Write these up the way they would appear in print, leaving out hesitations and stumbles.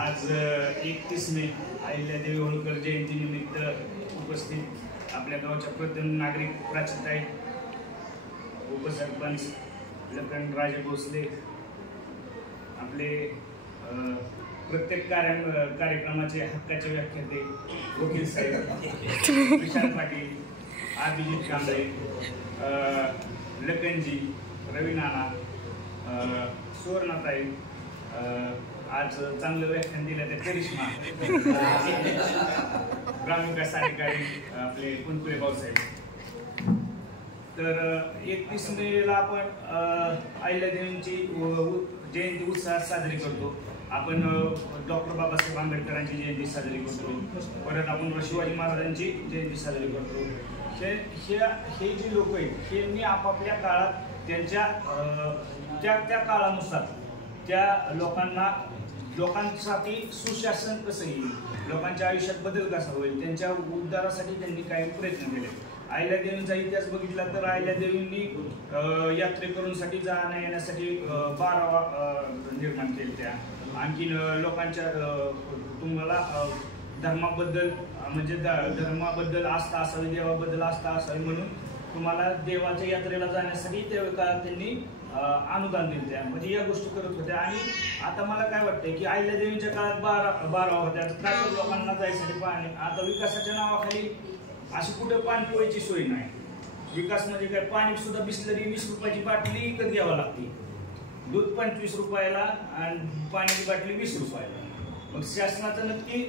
आज 31 मे अहिल्यादेवी होळकर जयंतीनिमित्त उपस्थित आपल्या गावच्या प्रथम नागरिक प्राचार्य उपसरपंच लखनराजे भोसले, आपले प्रत्येक कार्यक्रमाचे हक्काचे व्याख्याते वकील साहेब विशाल पाटील, अभिजित कांबळे, लखनजी, रवी नाना, सुवर्णाताई, आज चांगलं व्याख्यान दिलं ते करिश्मा, ग्रामविकास अधिकारी आपले कुंकुळे भाऊसाहेब. तर 31 मेला आपण अहिल्यादेवींची जयंती उत्साहात साजरी करतो. आपण डॉक्टर बाबासाहेब आंबेडकरांची जयंती साजरी करतो. परत आपण शिवाजी महाराजांची जयंती साजरी करतो. हे जे लोक आहेत यांनी आपापल्या काळात त्या काळानुसार त्या लोकांसाठी सुशासन कसं येईल, लोकांच्या आयुष्यात बदल कसा होईल, त्यांच्या उद्धारासाठी त्यांनी काही प्रयत्न केले. अहिल्यादेवींचा इतिहास बघितला तर अहिल्यादेवींनी यात्रेकरूंसाठी जाण्या येण्यासाठी 12 निर्माण केले. त्या आणखीन लोकांच्या तुम्हाला धर्माबद्दल म्हणजे धर्माबद्दल आस्था असावी, देवाबद्दल आस्था असावी म्हणून तुम्हाला देवाच्या यात्रेला जाण्यासाठी त्या काळात त्यांनी अनुदान दिले. त्या म्हणजे या गोष्टी करत होत्या. आणि आता मला काय वाटतंय की अहिल्यादेवींच्या काळात 12 होत्या, तर लोकांना जायसाठी पाणी. आता विकासाच्या नावाखाली अशी कुठे पाणी पिवायची सोय नाही. विकास म्हणजे काय, पाणी सुद्धा बिसलरी 20 रुपयाची बाटली विकत घ्यावं लागते, दूध 25 रुपयाला आणि पाण्याची बाटली 20 रुपयाला. मग शासनाचं नक्की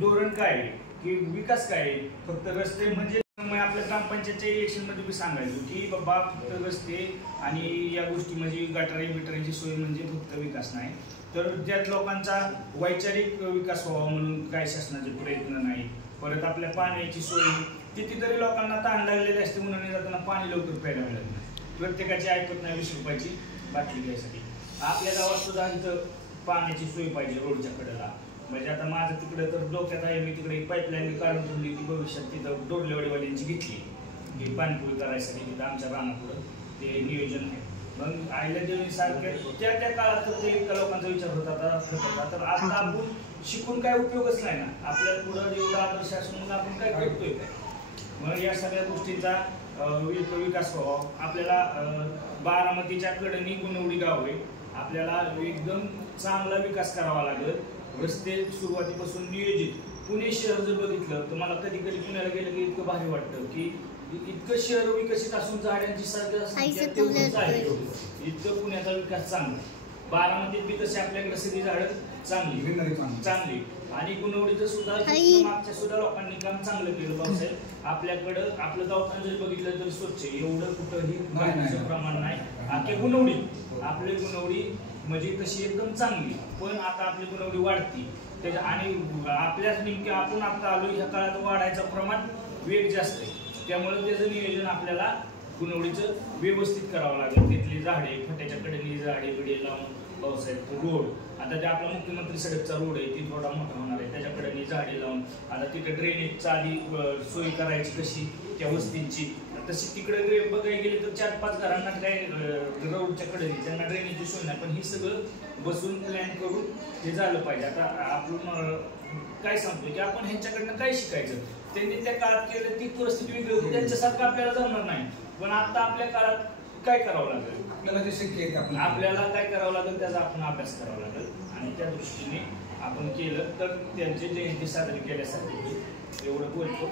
धोरण काय आहे की विकास काय आहे? फक्त रस्ते म्हणजे आपल्या ग्रामपंचायतच्या इलेक्शनमध्ये मी सांगायचो की बाबा फक्त रस्ते आणि या गोष्टी म्हणजे गटारी सोय म्हणजे फक्त विकास नाही, तर ज्या लोकांचा वैचारिक विकास व्हावा म्हणून काय शासनाचे प्रयत्न नाही. परत आपल्या पाण्याची सोय, कितीतरी लोकांना ताण लागलेली असते म्हणून जाताना पाणी लवकर प्यायला मिळत नाही. प्रत्येकाची ऐकत नाही 20 रुपयाची बाटली घ्यायसाठी. आपल्या गावात सुद्धा इथं पाण्याची सोय पाहिजे रोडच्या कडेला. म्हणजे आता माझं तिकडं तर डोक्यात आहे, मी तिकडे एक पाईपलाईन काढून ठेवली की भविष्यात तिथं डोरलेवाडीवाल्यांची घेतली की पाणीपुरी करायसाठी तिथं आमच्या रानापुढं ते नियोजन आहे. मग अहिल्यादेवी सारख्या त्या काळात तर ते लोकांचा विचार होता. तर आता आपण शिकून काय उपयोगच नाही ना. आपल्याला पुढं एवढा आदर्श असून आपण काय करतोय काय? मग या सगळ्या गोष्टींचा विकास व्हावा. आपल्याला बारामतीच्या कडेनी गुणवडी गाव आहे, आपल्याला एकदम चांगला विकास करावा लागेल. रस्ते सुरुवातीपासून नियोजित. पुणे शहर जर बघितलं तर मला कधी पुण्याला गेलं की इतकं भारी वाटतं की इतकं शहर विकसित असून झाडांची संख्या तेवढीच आहे. इतकं पुण्याचा विकास चांगला. बारामतीत बी तसे आपल्याकडे सगळी झाडं चांगली आणि गुणवडीचं सुद्धा मागच्या सुद्धा लोकांनी काम चांगलं केलं. पावसाळ्यात आपल्याकडं आपलं दवाखाना जरी बघितलं तरी स्वच्छ, एवढं कुठंही प्रमाण नाही. आपली गुणवडी आपली गुणवडी म्हणजे तशी एकदम चांगली, पण आता आपली गुणवडी वाढती त्याच्या. आणि आपल्याच नेमके आपण आता आलो ह्या काळात वाढायचं प्रमाण वेग जास्त आहे. त्यामुळे त्याचं नियोजन आपल्याला गुणवडीचं व्यवस्थित करावं लागेल. तिथली झाडे, फट्याच्या कडेनी झाडे बिडे लावून पावसाळ्यात रोड, आता ते आपला मुख्यमंत्री सडकचा रोड आहे ती थोडा मोठा होणार आहे, त्याच्याकडे झाडे लावून आता तिथे ड्रेनेजचा आधी सोय करायची कशी त्या वस्तींची. तशी तिकडे बघायला गेले तर 4-5 घरांना काय रोडच्या कडे त्यांना ड्रेनेजची सोय नाही. पण हे सगळं बसून प्लॅन करून हे झालं पाहिजे. आता आपण काय सांगतो की आपण ह्यांच्याकडनं काय शिकायचं? त्यांनी त्या काळात केलं ती परिस्थिती वेगळी होती, त्यांच्यासारखं आपल्याला जमणार नाही. पण आता आपल्या काळात काय करावं लागेल, आपल्याला जे शक्य आहे आपल्याला काय करावं लागेल त्याचा आपण अभ्यास करावा लागेल. आणि त्या दृष्टीने आपण केलं तर त्यांची जयंती साजरी केल्यासारखी एवढं बोलतो.